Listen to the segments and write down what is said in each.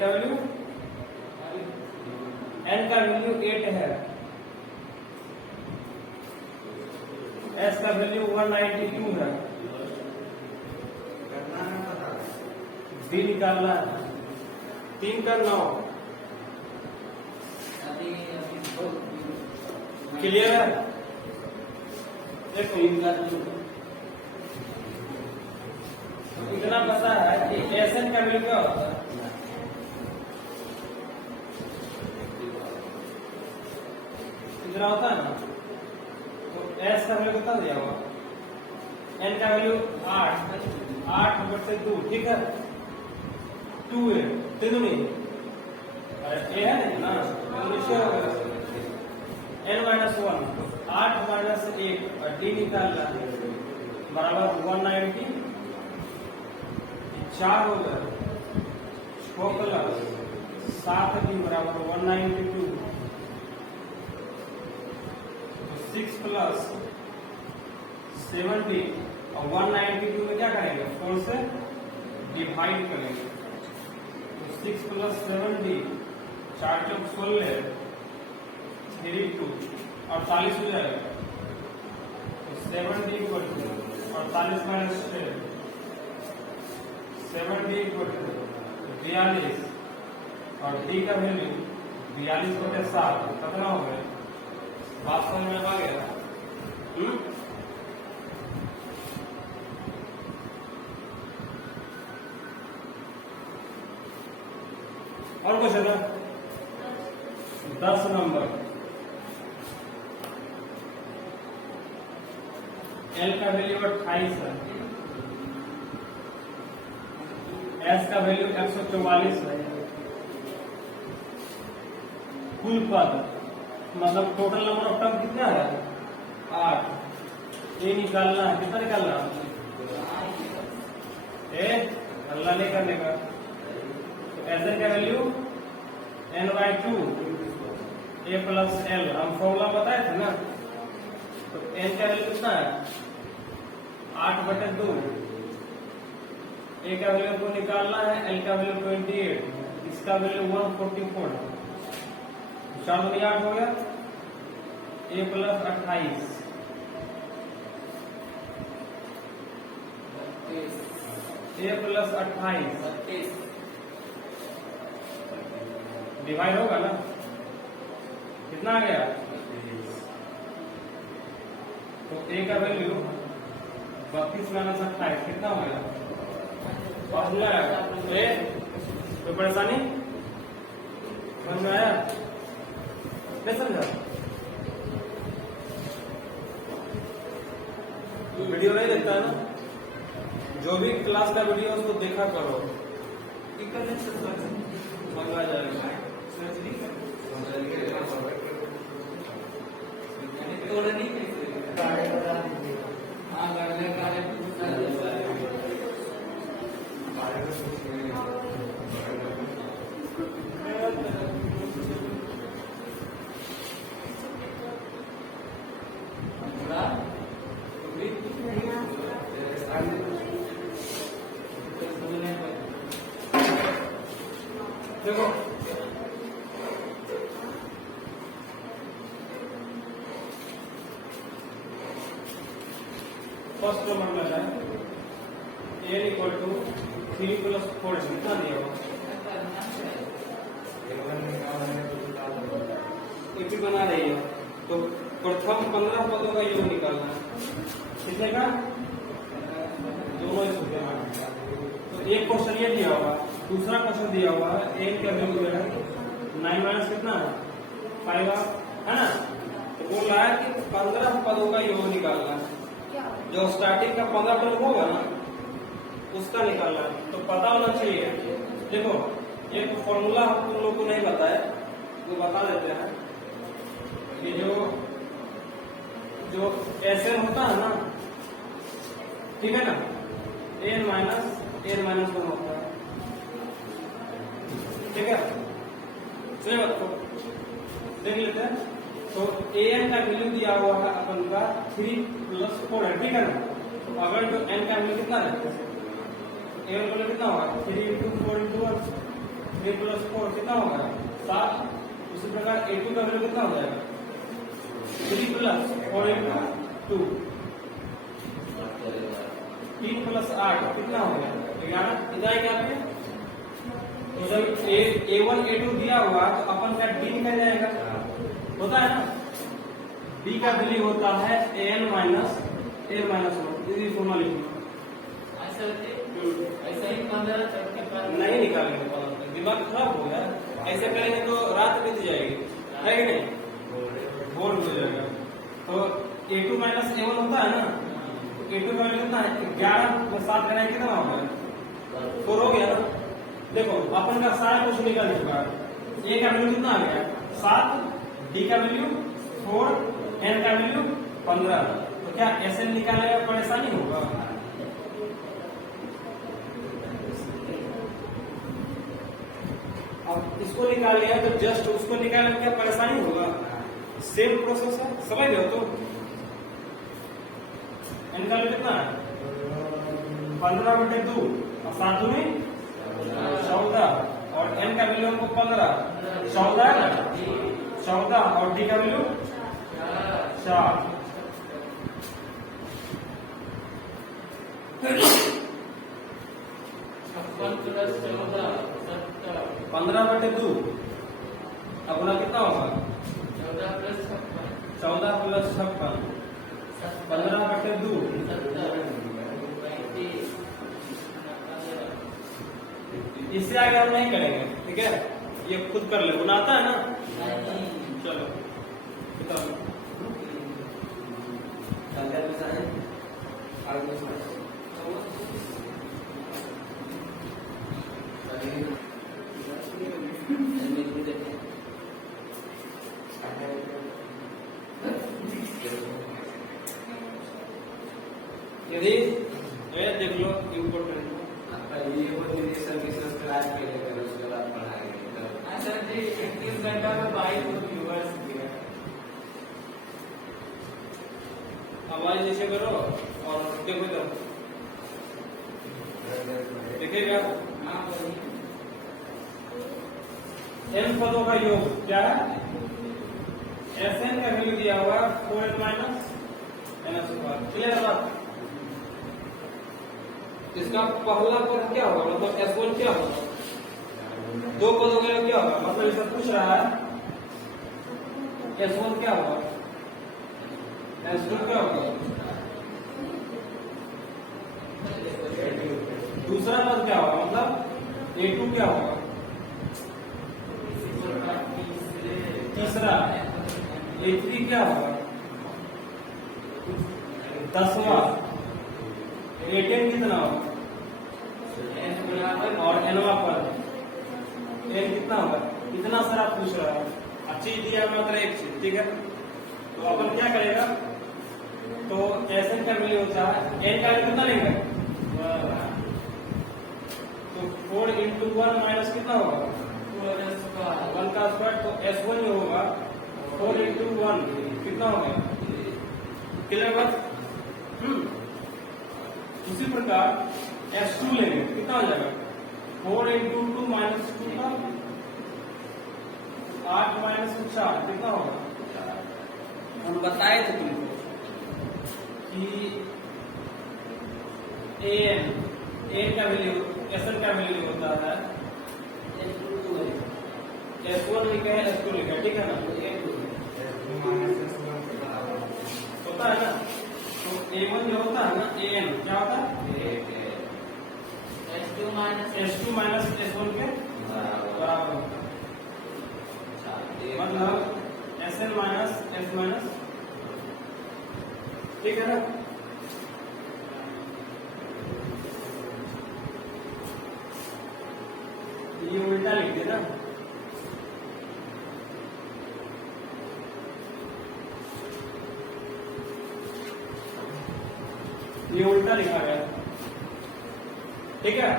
का value, n का value 8 है, s का वैल्यू 192 है, b निकालना है 3 का 9। क्लियर है? देखो इतना पता है कि Sn का वैल्यू क्या होता है, इतना होता है ना, तो S का वैल्यू कितना दिया हुआ, N का वैल्यू 8/2, ठीक है, 2 है, 3 नहीं, अरे A है ना, n-1 8 माइनस 1 और d निकालना बराबर 190, 4 हो गया, 6 प्लस 7 d बराबर 192, तो 6 प्लस 7d और 192 में क्या करेंगे, 4 से डिवाइड करेंगे, तो 6 प्लस 7d 4 चौक 16 32 48 हो जाएगा, तो 7d equal to 48 minus 6 7d equal to 42 और d का वैल्यू 42/7 कितना हो गया, बात समझ में आ गया? और कुछ है ना? 10 नंबर L का वैल्यू 28 है, S का वैल्यू 144 है, कुल पद मतलब टोटल नंबर ऑफ टर्म कितना है 8, ये निकालना है, कितना निकालना है, अल्लाह नहीं करने का, तो Sn का value n/2 a plus l, हम फॉर्मूला बताए थे ना, तो n का वैल्यू कितना है 8/2, a का वैल्यू को निकालना है, l का वैल्यू 28, इसका वैल्यू 144, 4 में 8 हो गया, a plus 28 a plus 28 divide होगा ना, कितना आ गया, तो a का वैल्यू 32 माइनस 28 कितना हो गया, कोई परेशानी समझ में आया, क्या समझा? वीडियो नहीं देखता है ना, जो भी क्लास का वीडियो उसको देखा करो, मंगा जाएगा। देखो फर्स्ट नंबर में है n इक्वल टू 3 + 4 कितना दिया हुआ, इपी बना रही है, तो प्रथम 15 पदों का योग निकालना है, कितने का, दोनों ही सूत्र में, तो एक क्वेश्चन ये दिया हुआ, दूसरा क्वेश्चन दिया हुआ है n का वैल्यू है 9 माइनस कितना है 5 है ना, तो बोल रहा है कि 15 पदों का योग निकालना है, जो स्टार्टिंग का 15 टर्म होगा ना उसका निकालना है, तो पता होना चाहिए। देखो एक फॉर्मूला हम तुम लोग को नहीं बताया, वो बता देते हैं, कि जो Sn होता है ना, ठीक है ना, n माइनस वन होता है, ठीक है, सही बात को देख लेते हैं। तो an का वैल्यू दिया हुआ है अपन का 3 + 4 है, ठीक है ना, तो अगर जो n का वैल्यू कितना है, a का वैल्यू कितना होगा 3 × 4 × 1, 3 + 4 कितना होगा 7। उसी प्रकार A2 का वैल्यू कितना हो जाएगा 3 + 4 × 2 3 + 8 कितना हो गया 11। इधर क्या आपके तो जब A1 A2 दिया हुआ तो अपन का D निकल जाएगा होता है ना। D का वैल्यू होता है an - a - 1 ये फॉर्मूला लिखो ऐसा ही 15 तक के बाद नहीं निकालेंगे 15 तक दिमाग खराब हो गया। ऐसे करेंगे तो रात बीत जाएगी है कि नहीं बोर हो जाएगा। तो A2 - A1 होता है ना तो A2 का वैल्यू कितना है 11 + 7 करना कितना होगा 4 हो गया ना। देखो अपन का सारा कुछ निकल चुका है। A का वैल्यू कितना आ गया 7, D का वैल्यू 4, N का वैल्यू 15। तो क्या SN निकालने में परेशानी होगा अब इसको निकाल लिया तो जस्ट उसको निकालने में क्या परेशानी होगा सेम प्रोसेस है समझ लो। तो N का वैल्यू कितना है 15/2 और 7 दूनी 14 और N का वैल्यू हमको 15 14 है ना 14 और D का वैल्यू 4 15/2 अब गुना कितना होगा 14 + 56 15/2 इससे आगे हम नहीं करेंगे ठीक है। ये खुद कर ले गुना आता है ना चलो बताओ यदि ये देख लो इम्पोर्टेंट सर जी 21 घंटा में 22 व्यूअर्स दिया आवाज नीचे करो और देखो तो देखेगा n पदों का योग क्या है Sn का वैल्यू दिया हुआ 4n - n² क्लियर बात। इसका पहला पद क्या होगा मतलब S1 क्या होगा 2 पदों का क्या होगा मतलब ऐसा पूछ रहा है S1 क्या होगा S2 क्या होगा दूसरा पद क्या होगा मतलब A2 क्या होगा तीसरा A3 क्या होगा 10वां A10 कितना होगा और Nवां पद N कितना होगा इतना सारा पूछ रहा है। अब चीज दिया मात्र एक चीज ठीक है। तो अपन क्या करेगा तो Sn का वैल्यू होता है N का कितना लेंगे तो 4 × 1 माइनस कितना होगा 1 का स्क्वायर तो S1 जो होगा 4 × 1 कितना होगा क्लियर बात। उसी प्रकार S2 लेंगे कितना हो जाएगा 4 × 2 -2 का 8 - 4 कितना होगा हम बताए थे तुमको कि an का वैल्यू Sn का वैल्यू होता है S1 लिखा है S2 लिखा है ठीक है ना होता है ना। तो A1 जो होता है ना an क्या होता है S2 - S1 के बराबर होता है मतलब Sn - S ठीक है ना। ये उल्टा लिख देना ये उल्टा लिखा गया ठीक है।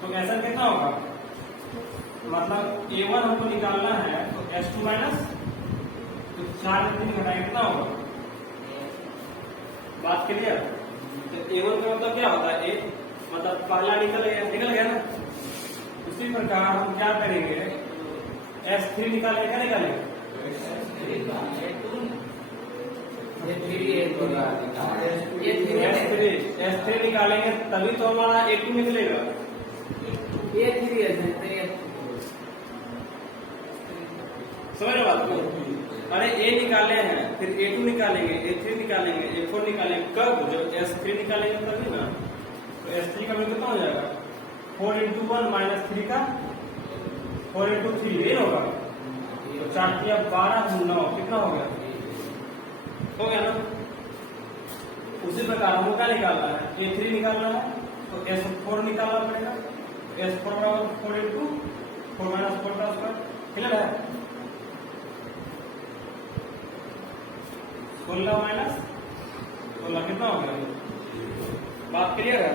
तो ऐसा कितना होगा मतलब A1 हमको निकालना है तो S2 माइनस तो 4 में 3 घटाएं कितना होगा बात क्लियर। तो A1 का मतलब क्या होता है A मतलब पहला निकल गया ना। उसी प्रकार हम क्या करेंगे, S3 निकालेंगे, क्या निकालेंगे? S3 निकालेंगे तभी तो हमारा A2 निकलेगा। समझ रहे बात को? अरे A निकाले हैं, फिर A2 निकालेंगे, A3 निकालेंगे, A4 निकालेंगे, कब? जब S3 निकालेंगे तभी ना। तो S3 का वैल्यू कितना हो जाएगा? 4 × 1 - 3 का 4 × 3 ये होगा। तो 4 × 12 9 कितना हो गया? हो गया ना। उसी प्रकार हमको क्या निकालना है? A3 निकालना है, तो S4 निकालना पड़ेगा। S4 बराबर 4 × 4 - 4 का स्क्वायर। क्लियर है? 16 - 16 कितना हो गया? बात क्लियर है?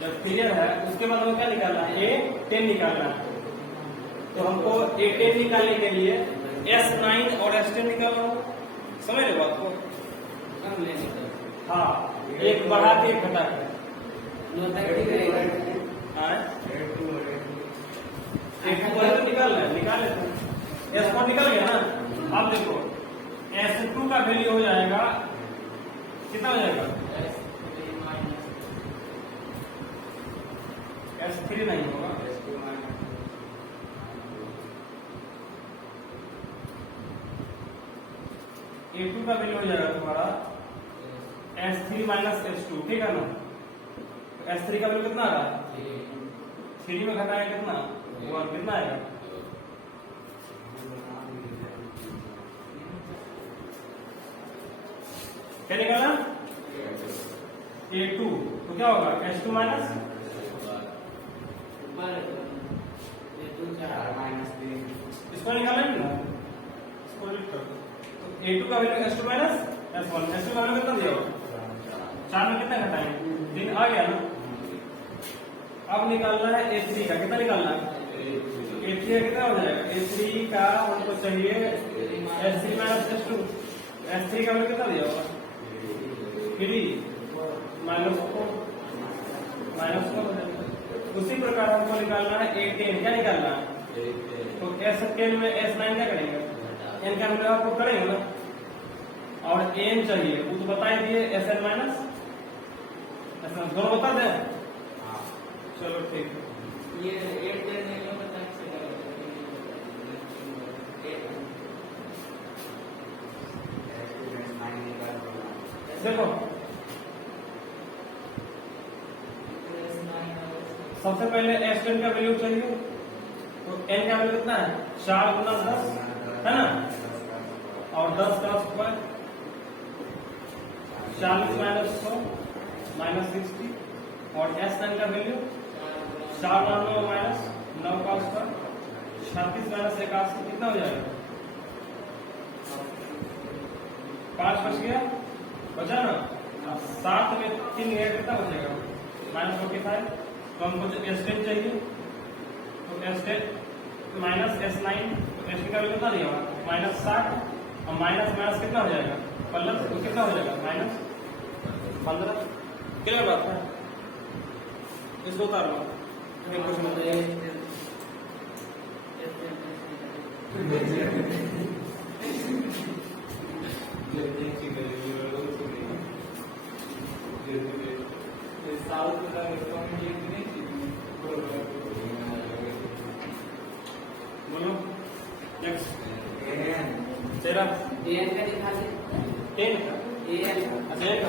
जब क्लियर है उसके बाद हमको क्या निकालना है? A10 निकालना है। तो हमको A10 निकालने के लिए S9 और S10 निकालना होगा। समझ रहे बात को? हाँ, एक बढ़ा के एक घटा के। एक निकाल लेते S4 निकल गया ना। अब देखो S2 का वैल्यू हो जाएगा कितना हो जाएगा? S3 नहीं होगा, A2 का वैल्यू हो जाएगा तुम्हारा S3 - S2, ठीक है ना। तो S3 का वैल्यू कितना आ रहा है? 3 में घटाएगा कितना? 1 कितना आएगा? क्या निकाला? A2 तो क्या होगा? S2 माइनस इसको निकालेंगे ना, इसको लिख कर दो। तो A2 का value S2 minus S1। S2 का वैल्यू कितना दिया होगा? 4 में कितना घटाएंगे? 3 आ गया ना। अब निकालना है A3 का। कितना निकालना है? A3 का कितना हो जाएगा? A3 का हमको चाहिए S3 - S2। S3 का वैल्यू कितना दिया होगा? 3 -4 उसी प्रकार हमको निकालना है A10। क्या निकालना है? तो S10 में S9 क्या करेंगे? n का वैल्यू आपको करेंगे ना। और n चाहिए वो तो बता ही दिए, SN माइनस SN दोनों बता दें। चलो ठीक है। ये 8 देने का पता देखो सबसे पहले S10 का वैल्यू चाहिए, तो n का वैल्यू कितना है? 4 × 10 है ना, और 10 का स्क्वायर 40 - 100 -60। और S9 का वैल्यू 4 × 9 - 9 का स्क्वायर 36 - 81 कितना हो जाएगा? 5 बच गया, बचा ना। 7 में 3 गया कितना बचेगा? -45। तो हमको S10 चाहिए, तो S10 माइनस S9, तो S9 का वैल्यू कितना दिया होगा? -60 और माइनस कितना हो जाएगा? प्लस, तो कितना हो जाएगा? -15। क्या बात है? इसको उतार लो। बोलो नेक्स्ट। तेरा AN का दिखा दे। 10 का AN का अच्छा एक का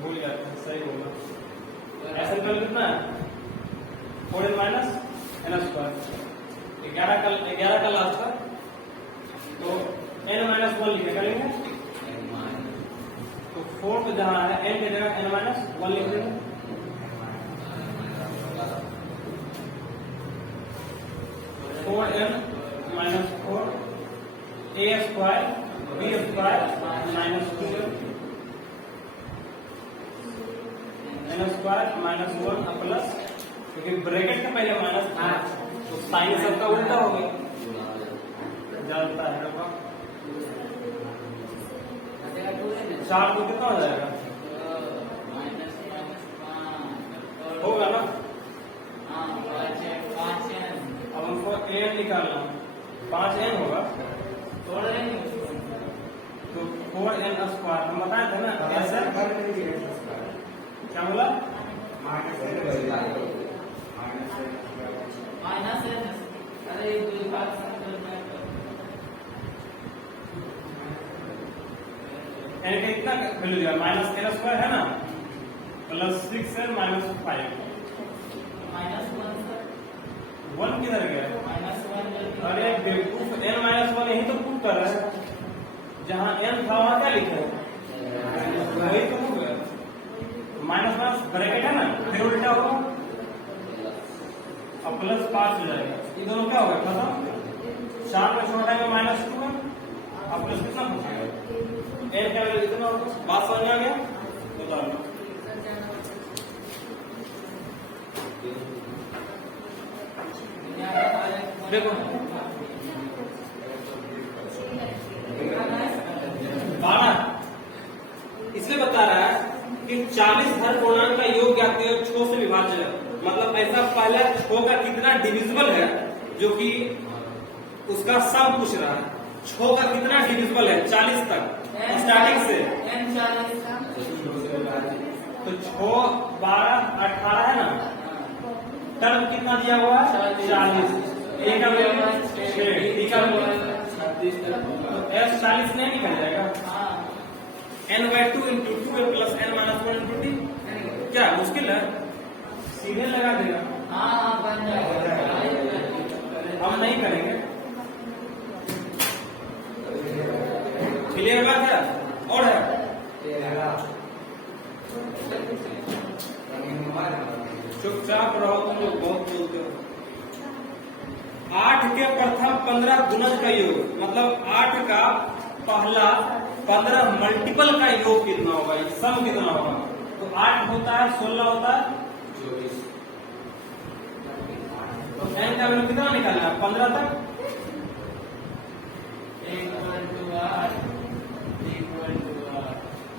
भूल गया, सही बोला। ऐसा कर कितना है? 4n माइनस n स्क्वायर 11 का लास्ट का, तो n - 1 लिख लेंगे। तो 4 पे जहाँ है n की जगह n - 1 लिख देंगे। Four n - 4 a square b square -2n n square -1 plus, क्योंकि ब्रैकेट के पहले माइनस था तो साइन सबका उल्टा हो गया, जानता है ना। 4 को कितना हो जाएगा? होगा ना। 5n होगा थोड़ा नहीं तो 4n स्क्वायर हम बताए थे ना ऐसे क्या बोला माइनस है अरे ये दो बात n का इतना वैल्यू दिया माइनस n स्क्वायर है ना प्लस 6n माइनस 5 माइनस 1 किधर गया माइनस 1 अरे बेवकूफ n माइनस 1 यही तो प्रूव कर रहा है जहां n था वहां क्या लिखा है वही तो हो गया माइनस माइनस ब्रैकेट है ना फिर उल्टा होगा अब प्लस 5 हो जाएगा ये दोनों क्या होगा खत्म 4 में छोटा है माइनस 2 है अब प्लस कितना पूछेगा n का वैल्यू कितना होगा बात समझ में आ गया बता लो देखो 12 इसलिए बता रहा है कि 40 हर पूर्णांक का योग या 6 से विभाज्य है मतलब ऐसा पहला 6 का कितना डिविजिबल है जो कि उसका सम पूछ रहा है 6 का कितना डिविजिबल है 40 तक स्टार्टिंग से n 40 तो 6 12 18 है ना टर्म कितना दिया हुआ है 40 ए का वैल्यू 6 डी का वैल्यू 36 तो s 40 नहीं निकल जाएगा n/2 into 2a plus n minus 1 into d क्या मुश्किल है सीधे लगा देगा हां बन जाएगा हम नहीं करेंगे क्लियर बात है और है चुपचाप रहो तुम लोग बहुत बोलते हो 8 के प्रथम 15 गुणज का योग मतलब 8 का पहला 15 मल्टीपल का योग कितना होगा सम कितना होगा तो 8 होता है 16 होता है 24 तो n का वैल्यू कितना निकालना है 15 तक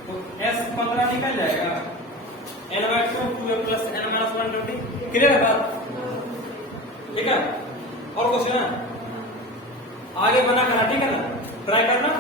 तो s 15 निकल जाएगा n/2 2a plus n minus 1 into d clear है बात ठीक है और क्वेश्चन है आगे बना करना ठीक है ना ट्राई करना